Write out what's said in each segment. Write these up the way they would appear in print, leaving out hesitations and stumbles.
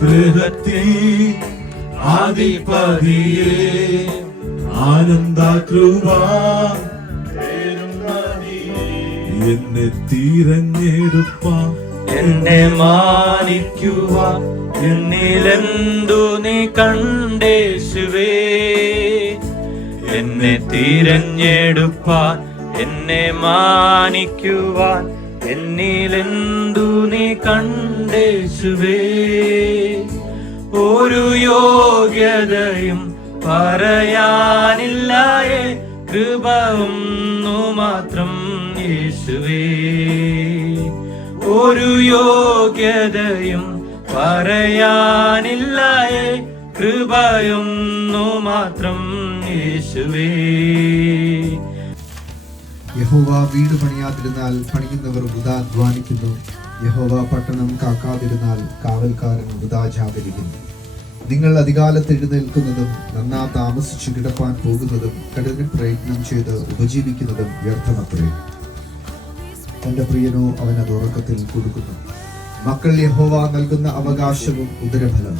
ഗൃഹത്തിൽ ആദിപതിയെ ആനന്ദ കൃപ എന്നെ തിരഞ്ഞെടുപ്പാൻ എന്നെ മാനിക്കുവാൻ എന്നിലെന്തു നീ കണ്ടേശുവേ. എന്നെ തിരഞ്ഞെടുപ്പാൻ എന്നെ മാനിക്കുവാൻ എന്നിലെന്തു നീ കണ്ടേശുവേ. ഒരു യോഗ്യതയും പറയാനില്ലായേ, കൃപ ഒന്നു മാത്രം യേശുവേ. ഒരു യോഗ്യതയും പറയാനില്ലായേ, കൃപയൊന്നു മാത്രം യേശുവേ. യഹോവ വീട് പണിയാതിരുന്നാൽ പണിയുന്നവർ വൃഥാ അധ്വാനിക്കുന്നു. യഹോവ പട്ടണം കാക്കാതിരുന്നാൽ കാവൽക്കാരൻ വൃഥാ ജാഗരിക്കുന്നു. നിങ്ങൾ അധികാലത്ത് എഴുന്നേൽക്കുന്നതും നന്നാ താമസിച്ചു കിടപ്പാൻ പോകുന്നതും കഠിന പ്രയത്നം ചെയ്ത് ഉപജീവിക്കുന്നതും വ്യർത്ഥമത്രേ. തന്റെ പ്രിയനോ അവൻ അത് ഉറക്കത്തിൽ കൊടുക്കുന്നു. മക്കൾ യഹോവ നൽകുന്ന അവകാശവും ഉദരഫലം,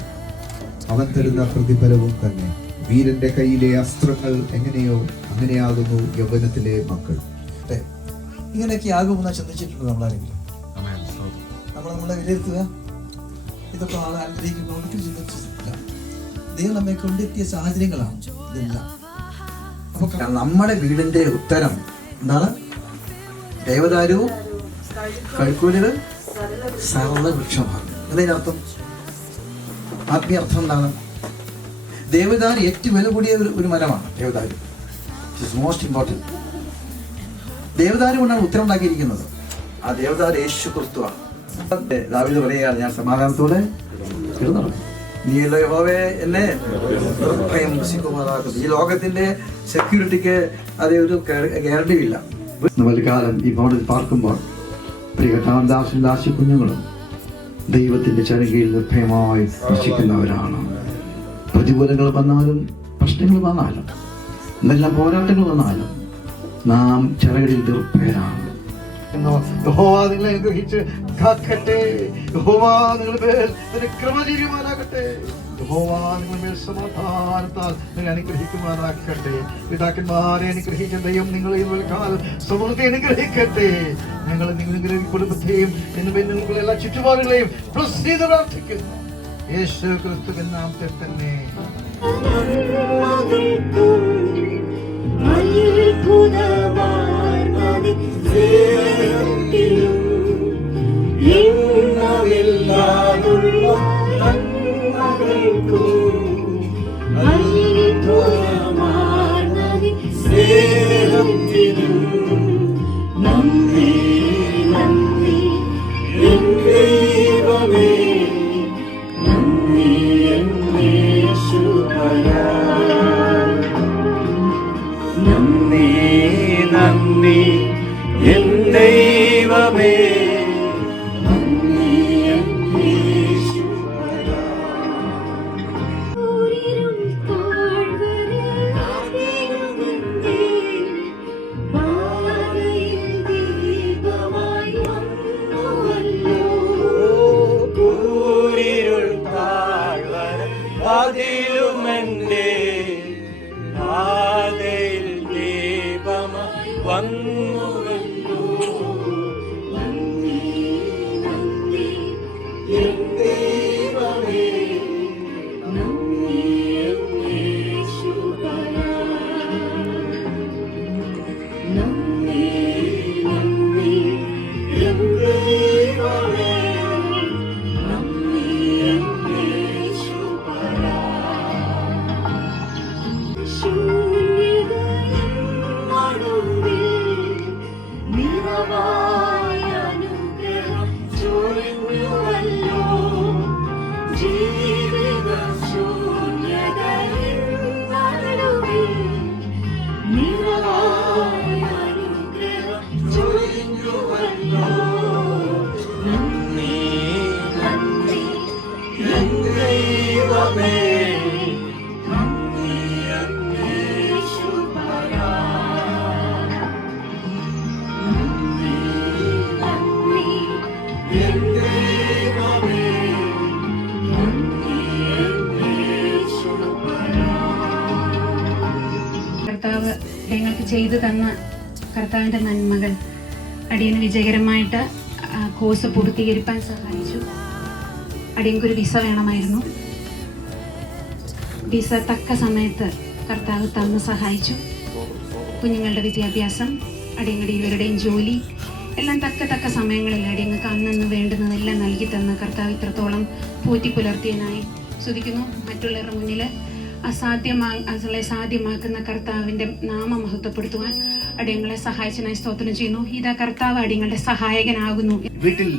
അവൻ തരുന്ന പ്രതിഫലവും തന്നെ. വീരന്റെ കയ്യിലെ അസ്ത്രങ്ങൾ എങ്ങനെയോ അങ്ങനെയാകുന്നു യൗവനത്തിലെ മക്കൾ. ഇങ്ങനെയൊക്കെ ആകുമെന്ന് ചിന്തിച്ചിട്ടുണ്ട് നമ്മളാരെങ്കിലും? നമ്മളെ വിലയിരുത്തുക, ഇതൊക്കെ ആളെ ആഗ്രഹിക്കുമ്പോൾ ഒരിക്കലും ചിന്തിച്ചിട്ടില്ല. ദൈവം നമ്മെ കൊണ്ടെത്തിയ സാഹചര്യങ്ങളാണ് ഇതെല്ലാം. അപ്പൊ നമ്മുടെ വീടിന്റെ ഉത്തരം എന്താണ്? ദേവദാരുവും കൈക്കൂലികൾ സരള വൃക്ഷമാണ്. എന്നതിനർത്ഥം ആത്മീയ അർത്ഥം എന്താണ്? ദേവദാരു ഏറ്റവും വില കൂടിയ ഒരു മരമാണ്. ദേവദാരു മോസ്റ്റ് ഇമ്പോർട്ടൻറ്റ്. ദേവദാരു കൊണ്ടാണ് ഉത്തരം ഉണ്ടാക്കിയിരിക്കുന്നത്. ആ ദേവദാരു യേശു ക്രിസ്തുവാണ്. ദാവീദ് പറയുകയാണ്, ഞാൻ സമാധാനത്തോടെ കിടന്നുറങ്ങും. നീയല്ലോ യഹോവേ എന്നെ നിർഭയം വസിക്കുമാറാക്കുന്നു. ഈ ലോകത്തിന്റെ സെക്യൂരിറ്റിക്ക് അത് ഒരു ഗ്യാരണ്ടിയില്ല. കാലം ഈ മോഡൽ പാർക്കുമ്പോൾ പ്രിയദാസും ദാസി കുഞ്ഞുങ്ങളും ദൈവത്തിന്റെ ചരകയിൽ നിർഭയമായി വസിക്കുന്നവരാണ്. പ്രതികൂലങ്ങൾ വന്നാലും പ്രശ്നങ്ങൾ വന്നാലും എന്തെല്ലാം പോരാട്ടങ്ങൾ വന്നാലും നാം ചിറകളിൽ നിർഭയരാണ്. യഹോവ നിങ്ങളെ അനുഗ്രഹിച്ച് കാക്കട്ടെ. യഹോവ നിങ്ങളുടെ മേൽ കൃപ ചെയ്യുമാറാകട്ടെ. യഹോവ നിങ്ങളുടെ മേൽ സമാധാനത്താൽ നിങ്ങളെ അനുഗ്രഹിക്കുമാറാക്കട്ടെ. പിതാക്കന്മാരെ അനുഗ്രഹിച്ച ദൈവം നിങ്ങളെ സമൃദ്ധി അനുഗ്രഹിക്കട്ടെ. നിങ്ങളുടെ കുടുംബത്തെയും നിങ്ങളുടെ എല്ലാ ചുറ്റുപാടുകളെയും പ്ലസ് ചെയ്ത് പ്രാർത്ഥിക്കുന്നു. യേശു ക്രിസ്തുവിൻ നാമത്തിൽ തന്നെ. നന്ദി എൻ ദൈവമേ, അതിലുമെന്റെ ആദയിൽ ദീപമായി വന്നുവല്ലോ. നന്ദി നന്ദി എൻ ദൈവമേ, നന്ദി യേശുവേ. നന്ദി നന്ദി എൻ ദൈവമേ, ചെയ്തു തന്ന കർത്താവിൻ്റെ നന്മകൾ അടിയന് വിജയകരമായിട്ട് കോഴ്സ് പൂർത്തീകരിക്കാൻ സഹായിച്ചു. അടിയൻക്കൊരു വിസ വേണമായിരുന്നു. വിസ തക്ക സമയത്ത് കർത്താവ് തന്ന് സഹായിച്ചു. കുഞ്ഞുങ്ങളുടെ വിദ്യാഭ്യാസം, അടിയങ്ങളുടെ ഇവരുടെയും ജോലി എല്ലാം തക്ക സമയങ്ങളിൽ അടിയങ്ങൾക്ക് അന്നന്ന് വേണ്ടുന്നതെല്ലാം നൽകി തന്ന കർത്താവ് ഇത്രത്തോളം പോറ്റി പുലർത്തിയതിനായി സ്തുതിക്കുന്നു. മറ്റുള്ളവരുടെ മുന്നിൽ സാധ്യമാക്കുന്ന കർത്താവിൻ്റെ നാമം മഹത്വപ്പെടുത്തുവാൻ അടിയങ്ങളെ സഹായിച്ചതിനായി സ്തോത്രം ചെയ്യുന്നു. ഇതാ കർത്താവ് അടിയങ്ങളുടെ സഹായകനാകുന്നു. വീട്ടിൽ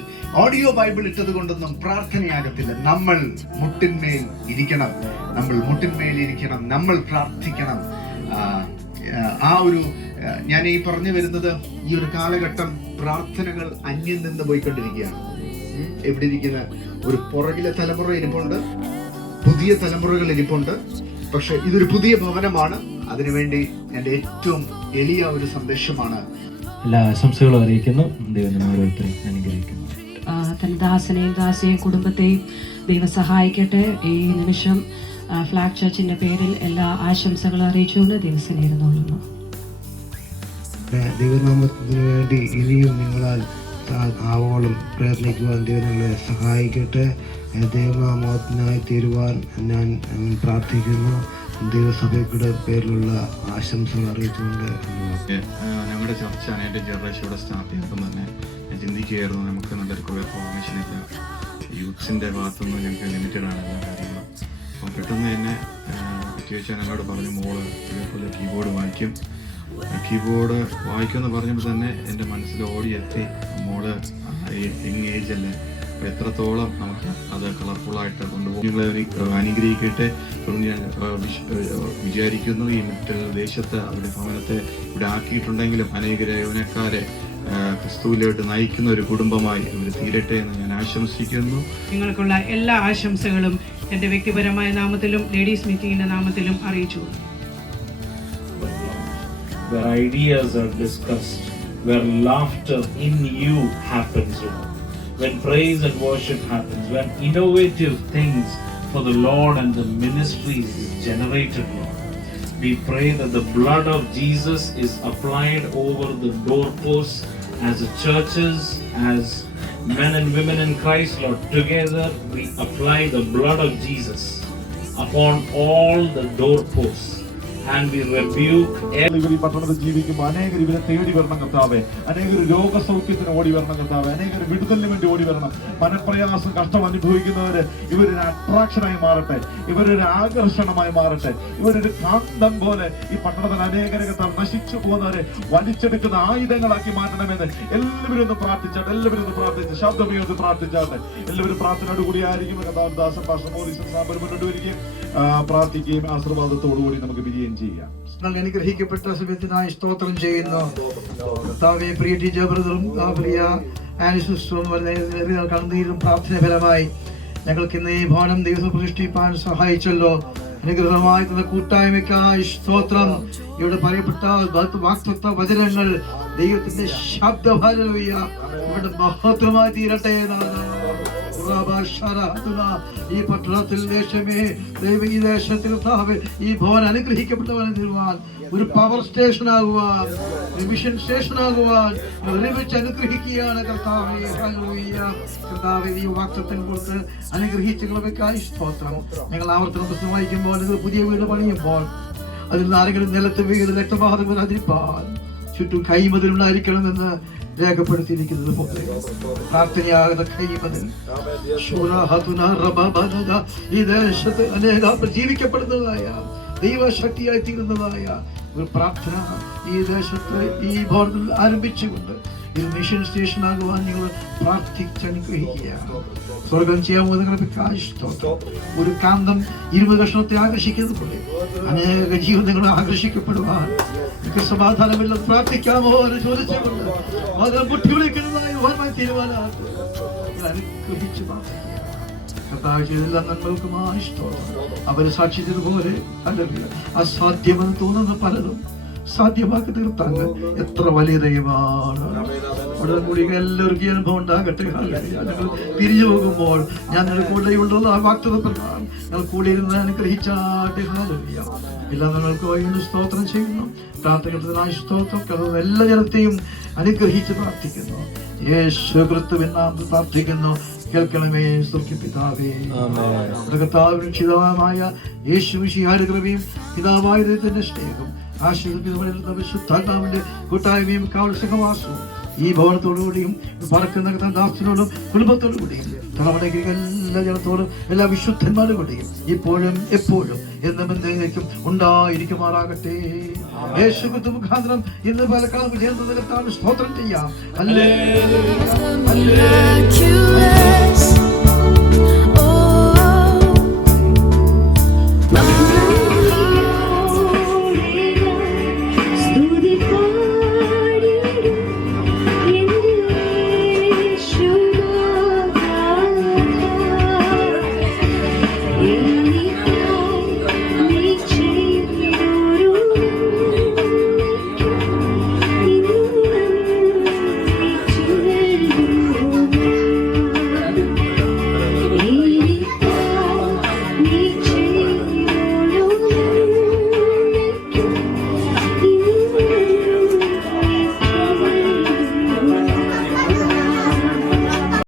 ഓഡിയോ ബൈബിൾ ഇട്ടത് കൊണ്ടൊന്നും പ്രാർത്ഥനയാകത്തില്ല. നമ്മൾ മുട്ടിന്മേൽ ഇരിക്കണം, നമ്മൾ പ്രാർത്ഥിക്കണം. ആ ഒരു ഞാൻ ഈ പറഞ്ഞു വരുന്നത്, ഈ ഒരു കാലഘട്ടം പ്രാർത്ഥനകൾ അന്യം നിന്ന് പോയിക്കൊണ്ടിരിക്കുകയാണ്. എവിടെ ഇരിക്കുന്ന ഒരു പുറകിലെ തലമുറ ഇരിപ്പുണ്ട്, പുതിയ തലമുറകൾ ഇരിപ്പുണ്ട്. പക്ഷെ ഇതൊരു പുതിയ ഭവനമാണ്. അതിനുവേണ്ടി എൻ്റെ ഏറ്റവും എളിയ ഒരു സന്ദേശമാണ്. എല്ലാ ആശംസകളും അറിയിക്കുന്നു. ദൈവം ഓരോരുത്തരെയും അനുഗ്രഹിക്കുന്നു. തന്റെ ദാസനെയും ദാസിയെയും കുടുംബത്തെയും ദൈവം സഹായിക്കട്ടെ. ഈ നിമിഷം ഫ്ലാഗ് ചർച്ചിന്റെ പേരിൽ എല്ലാ ആശംസകളും അറിയിച്ചുകൊണ്ട് ദൈവത്തിനെ ഇരുന്നോളുന്നു. ദൈവനാമത്തിന് വേണ്ടി ഇനിയും നിങ്ങളാൽ ആവോളം പ്രയത്നിക്കുവാൻ ദൈവം നിങ്ങളെ സഹായിക്കട്ടെ. ദൈവനാമത്തിനായി തീരുവാൻ ഞാൻ പ്രാർത്ഥിക്കുന്നു. ദൈവസഭയുടെ പേരിലുള്ള ആശംസകൾ അറിയിച്ചുകൊണ്ട് ഞങ്ങളുടെ ചർച്ച എൻ്റെ ജനറേഷനോടെ സ്റ്റാർട്ട് ചെയ്തപ്പോൾ തന്നെ ഞാൻ ചിന്തിക്കുകയായിരുന്നു, നമുക്ക് നല്ലൊരു കുറേ ഫോർമേഷനില്ല. യൂത്ത്സിൻ്റെ ഭാഗത്തുനിന്ന് ഞങ്ങൾക്ക് ലിമിറ്റഡ് ആണ് എല്ലാ കാര്യങ്ങളും. അപ്പം പെട്ടെന്ന് തന്നെ വെച്ചാൽ ഞങ്ങളോട് പറഞ്ഞു, മോള് ഇതേപോലെ കീബോർഡ് വായിക്കും. കീബോർഡ് വായിക്കുമെന്ന് പറഞ്ഞപ്പോൾ തന്നെ എൻ്റെ മനസ്സിൽ ഓടിയെത്തി, മോള് യങ് ഏജ് അല്ലേ, അപ്പോൾ എത്രത്തോളം നമുക്ക് അത് കളർഫുള്ളായിട്ട് കൊണ്ടുപോകും. നിങ്ങളെ അനുഗ്രഹിക്കട്ടെ. തുടർന്ന് ഞാൻ വിചാരിക്കുന്നു, ഈ മറ്റു ദേശത്ത് അവരുടെ ഭവനത്തെ ഇവിടെ ആക്കിയിട്ടുണ്ടെങ്കിലും അനേക യൗവനക്കാരെ ക്രിസ്തുവിലോട്ട് നയിക്കുന്ന ഒരു കുടുംബമായി ഇവർ തീരട്ടെ എന്ന് ഞാൻ ആശംസിക്കുന്നു. നിങ്ങൾക്കുള്ള എല്ലാ ആശംസകളും എൻ്റെ വ്യക്തിപരമായ നാമത്തിലും ലേഡീസ് മീറ്റിംഗിൻ്റെ നാമത്തിലും അറിയിച്ചു. Where ideas are discussed, where laughter in you happens, Lord. When praise and worship happens, when innovative things for the Lord and the ministries is generated, Lord. We pray that the blood of Jesus is applied over the doorposts as the churches, as men and women in Christ, Lord. Together we apply the blood of Jesus upon all the doorposts. And we rebuke ഇവർ ഈ പട്ടണത്തിൽ ജീവിക്കുമ്പോൾ അനേകർ ഇവരെ തേടി വരണം കർത്താവേ. അനേകർ രോഗസൗഖ്യത്തിന് ഓടി വരണം കർത്താവേ. അനേകർ വിടുതലിന് വേണ്ടി ഓടി വരണം. മനപ്രയാസം, കഷ്ടം അനുഭവിക്കുന്നവര് ഇവരൊരു അട്രാക്ഷനായി മാറട്ടെ, ഇവരൊരു ആകർഷണമായി മാറട്ടെ. ഇവരൊരു കാന്തം പോലെ ഈ പട്ടണത്തിൽ അനേകരെ കർത്താവ് നശിച്ചു പോകുന്നവരെ വലിച്ചെടുക്കുന്ന ആയുധങ്ങളാക്കി മാറ്റണമെന്ന് എല്ലാവരും ഒന്ന് പ്രാർത്ഥിച്ചാട്ടെ. ശബ്ദമേത് പ്രാർത്ഥിച്ചാട്ടെ. എല്ലാവരും പ്രാർത്ഥനയോട് കൂടി ആയിരിക്കും. കർത്താവ് ദാസൻ പാസ്റ്റർ മോറിസൺ സാമ്പർ മുന്നോട്ട് വരികയും പ്രാർത്ഥിക്കുകയും ആശീർവാദത്തോടുകൂടി നമുക്ക് വിജയം ചെയ്യാം. അനുഗ്രഹിക്കപ്പെട്ട സമയത്തിനായി സ്തോത്രം ചെയ്യുന്നു. കർത്താവേ, പ്രിയ ടീച്ചർ ബ്രദറും പ്രിയ ആനി സിസ്റ്ററും കടന്നീരും പ്രാർത്ഥനാപരമായി ഞങ്ങൾക്ക് ഇന്ന് ഈ ഭവനം ദിവസം പ്രതിഷ്ഠിപ്പാൻ സഹായിച്ചല്ലോ. അനുഗ്രഹമായി തന്ന കൂട്ടായ്മയ്ക്കായി സ്തോത്രം. ഇവിടെ പറയപ്പെട്ട വാക്തത്വ വചനങ്ങൾ ദൈവത്തിന്റെ ശബ്ദഭാരവീയ ഇവിടെ മഹത്വമായി തീരട്ടെ എന്നാണ്. ഈ പട്ടണത്തിൽ ദേശമേ ദൈവ ഈ ദേശത്തിൽ ഈ ഭവൻ അനുഗ്രഹിക്കപ്പെട്ടവനെ തീരുവാൻ, ഒരു പവർ സ്റ്റേഷൻ ആകുവാൻ, മിഷൻ സ്റ്റേഷൻ ആകുവാൻ ഒരുമിച്ച് അനുഗ്രഹിക്കുകയാണ് കർത്താവേ. കർത്താവേ, ഈ വാക്തത്വം കൊടുത്ത് അനുഗ്രഹിച്ചുകളവയ്ക്കായി സ്തോത്രം. ഞങ്ങൾ ആവർത്തന പുസ്തകം വായിക്കുമ്പോൾ ഇത് പുതിയ വീട് പണിയുമ്പോൾ അതിൽ നിന്ന് ആരെങ്കിലും നിലത്ത് വീട് രക്തപാതം വരാതിരിപ്പാൻ ചുറ്റും കൈമതിലുണ്ടായിരിക്കണമെന്ന് രേഖപ്പെടുത്തിയിരിക്കുന്നത് പോലെ പ്രാർത്ഥനയാകുന്ന കൈമതിൽ ഈ ദേശത്ത് അനേകം ജീവിക്കപ്പെടുന്നതായ ദൈവശക്തിയായി തീരുന്നതായ ഒരു പ്രാർത്ഥന ഈ ദേശത്ത് ഈ ഭവനത്തിൽ ആരംഭിച്ചുകൊണ്ട് ഇത് മിഷൻ സ്റ്റേഷൻ ആകുവാൻ നിങ്ങൾ പ്രാർത്ഥിച്ചനുഗ്രഹിക്കുകയാണ്. സ്വർഗം ചെയ്യാമോ നിങ്ങളുടെ ഒരു കാന്തം 20 കഷ്ണത്തെ ആകർഷിക്കുന്നത് പോലെ അനേക ജീവിതങ്ങൾ ആകർഷിക്കപ്പെടുവാൻ സമാധാനമില്ല. പ്രാർത്ഥിക്കാമോ എന്ന് ചോദിച്ചുകൊണ്ട് അത് മുട്ടി വിളിക്കുന്നതായി ഓർമ്മ തീരുമാനമാക്കി അനുഗ്രഹിച്ചു നന്മകൾക്കുമായി അവര് സാക്ഷിച്ചതുപോലെ അല്ലെങ്കിൽ അസാധ്യമെന്ന് തോന്നുന്ന പലതും സാധ്യമാക്കി തീർത്താൽ എത്ര വലിയ ദൈവമാണ്. അവിടെ കൂടി എല്ലാവർക്കും ഈ അനുഭവം ഉണ്ടാകട്ടെ. ഞങ്ങൾ പിരിഞ്ഞു പോകുമ്പോൾ ഞാൻ നിങ്ങളുടെ കൂടെയുള്ളത് ആ വാക്തത്വപ്രകാരം ഞങ്ങൾ കൂടെ ഇരുന്ന് അനുഗ്രഹിച്ചാട്ടെ. ഹല്ലേലൂയ. എല്ലാം നിങ്ങൾക്ക് വേണ്ടി സ്തോത്രം ചെയ്യുന്നു. പ്രാർത്ഥനകൾക്കായി സ്തോത്രം. എല്ലാ ജനത്തെയും അനുഗ്രഹിച്ച് പ്രാർത്ഥിക്കുന്നു. യേശു ക്രിസ്തുവിൻ നാമത്തിൽ പ്രാർത്ഥിക്കുന്നു. കേൾക്കണമേ പിതാവേ. കർത്താവിനുമായ യേശു മിശിഹായുടെ കൃപയും പിതാവായ ദൈവത്തിന്റെ സ്നേഹവും ആശീർവദിക്കപ്പെടുന്ന കൂട്ടായ്മയും സഹവാസവും ഈ ഭവനത്തോടുകൂടിയും പറക്കുന്ന ദാസനോടും കുടുംബത്തോടുകൂടിയും തലമുറയ്ക്ക് എല്ലാ ജനത്തോടും എല്ലാ വിശുദ്ധന്മാരോടുകൂടിയും ഇപ്പോഴും എപ്പോഴും എന്നും എന്നേക്കും ഉണ്ടായിരിക്കുമാറാകട്ടെ. യേശു ക്രിസ്തു മുഖാന്തരം ഇന്ന് പാലക്കാട് ചേർന്ന് സ്തോത്രം ചെയ്യാം. ഹല്ലേലൂയ.